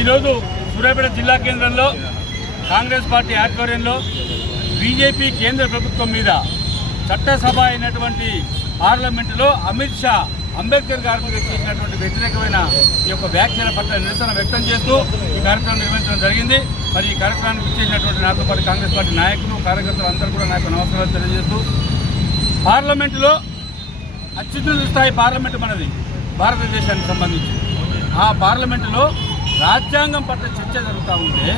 ఈరోజు సూర్యాపేట జిల్లా కేంద్రంలో కాంగ్రెస్ పార్టీ ఆధ్వర్యంలో బీజేపీ కేంద్ర ప్రభుత్వం మీద చట్టసభ అయినటువంటి పార్లమెంటులో అమిత్ షా అంబేద్కర్ గారి మీద చేసినటువంటి వ్యతిరేకమైన ఈ యొక్క వ్యాఖ్యల పట్ల నిరసన వ్యక్తం చేస్తూ ఈ కార్యక్రమం నిర్వహించడం జరిగింది. మరి ఈ కార్యక్రమానికి ఇచ్చేసినటువంటి నాతో పాటు కాంగ్రెస్ పార్టీ నాయకులు కార్యకర్తలు అందరూ కూడా నాకు నమస్కారాలు తెలియజేస్తూ, పార్లమెంటులో అత్యున్నత స్థాయి పార్లమెంటు మనది భారతదేశానికి సంబంధించి, ఆ పార్లమెంటులో రాజ్యాంగం పట్ల చర్చ జరుగుతూ ఉంటే,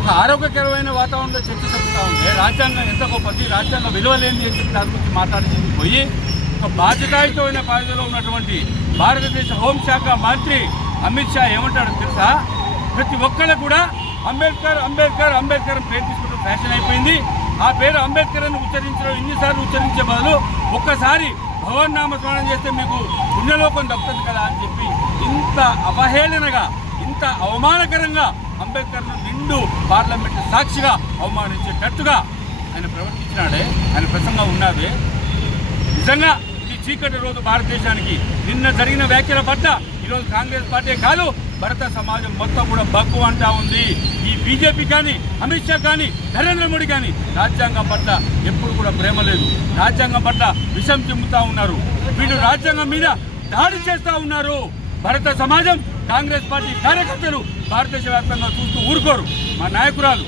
ఒక ఆరోగ్యకరమైన వాతావరణంలో చర్చ జరుగుతూ ఉంటే, రాజ్యాంగం ఎంత గొప్పది, రాజ్యాంగం విలువలేంది అని చెప్పి దాని గురించి మాట్లాడింది పోయి ఒక బాధ్యతాయుతమైన పరిధిలో ఉన్నటువంటి భారతదేశ హోంశాఖ మంత్రి అమిత్ షా ఏమంటాడో తెలుసా? ప్రతి ఒక్కరు కూడా అంబేద్కర్ అంబేద్కర్ అంబేద్కర్ పేరు తీసుకుంటూ ఫ్యాషన్ అయిపోయింది. ఆ పేరు అంబేద్కర్ అని ఉచ్చరించడం ఇన్నిసార్లు ఉచ్చరించే బదులు ఒక్కసారి భగవన్ నామస్మరణ చేస్తే మీకు పుణ్యలోకం దక్కుతుంది కదా అని చెప్పి ఇంత అవహేళనగా, ఇంత అవమానకరంగా అంబేద్కర్ను నిండు పార్లమెంటు సాక్షిగా అవమానించేటట్టుగా ఆయన ప్రవర్తించినాడే, ఆయన ప్రసంగం ఉన్నదే. నిజంగా ఇది చీకటి రోజు భారతదేశానికి. నిన్న జరిగిన వ్యాఖ్యల పట్ల ఈరోజు కాంగ్రెస్ పార్టీ కాదు, భారత సమాజం మొత్తం కూడా బగ్గు అంటా ఉంది. ఈ బీజేపీ కానీ, అమిత్ షా కానీ, నరేంద్ర మోడీ కానీ రాజ్యాంగం పట్ల ఎప్పుడు కూడా ప్రేమ లేదు. రాజ్యాంగం పట్ల విషం చిమ్ముతా ఉన్నారు. వీళ్ళు రాజ్యాంగం మీద దాడి చేస్తూ ఉన్నారు. భారత సమాజం, కాంగ్రెస్ పార్టీ కార్యకర్తలు భారతదేశ వ్యాప్తంగా చూస్తూ ఊరుకోరు. మా నాయకురాలు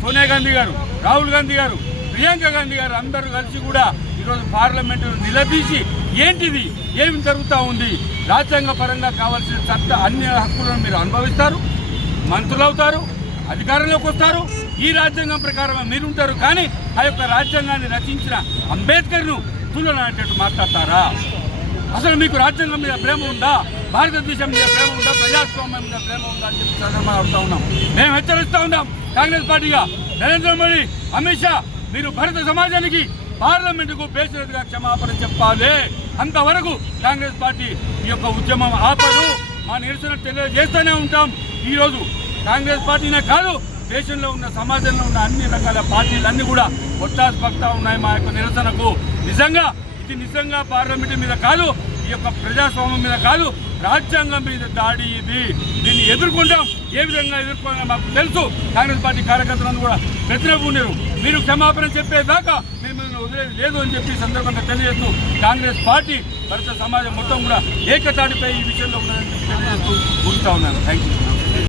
సోనియా గాంధీ గారు, రాహుల్ గాంధీ గారు, ప్రియాంక గాంధీ గారు అందరూ కలిసి కూడా ఈరోజు పార్లమెంటును నిలదీసి ఏంటిది, ఏమి జరుగుతూ ఉంది, రాజ్యాంగ పరంగా కావాల్సిన చట్ట అన్ని హక్కులను మీరు అనుభవిస్తారు, మంత్రులవుతారు, అధికారంలోకి వస్తారు, ఈ రాజ్యాంగం ప్రకారం మీరుంటారు. కానీ ఆ యొక్క రాజ్యాంగాన్ని రచించిన అంబేద్కర్ను తులనాటట్టు మాట్లాడతారా? అసలు మీకు రాజ్యాంగం మీద ప్రేమ ఉందా? భారతదేశం మీద ప్రేమ ఉందా? ప్రజాస్వామ్యం మీద ప్రేమ ఉందా అని చెప్పి సందర్భంగా అడుగుతూ ఉన్నాం. మేము హెచ్చరిస్తూ ఉన్నాం కాంగ్రెస్ పార్టీగా, నరేంద్ర మోడీ, అమిత్ షా, మీరు భారత సమాజానికి, పార్లమెంటుకు బేసిరస్గా క్షమాపణ చెప్పాలి. అంతవరకు కాంగ్రెస్ పార్టీ ఈ యొక్క ఉద్యమం ఆపదు. మా నిరసన తెలియజేస్తూనే ఉంటాం. ఈరోజు కాంగ్రెస్ పార్టీనే కాదు, దేశంలో ఉన్న, సమాజంలో ఉన్న అన్ని రకాల పార్టీలన్నీ కూడా ఒత్తాసు పక్తా ఉన్నాయి మా యొక్క నిరసనకు. నిజంగా పార్లమెంటు మీద కాదు, ఈ యొక్క ప్రజాస్వామ్యం మీద కాదు, రాజ్యాంగం మీద దాడి ఇది. దీన్ని ఎదుర్కొంటాం. ఏ విధంగా ఎదుర్కొన్నా మాకు తెలుసు. కాంగ్రెస్ పార్టీ కార్యకర్తలను కూడా ప్రతినబున్నారు. మీరు క్షమాపణ చెప్పేదాకా మేము వదిలేదు లేదు అని చెప్పి సందర్భంగా తెలియజేస్తూ, కాంగ్రెస్ పార్టీ భారత సమాజం మొత్తం కూడా ఏకతాటిపై ఈ విషయంలో ఉన్నదని తెలియజేస్తూ ఉంటా ఉన్నాను. Thank you.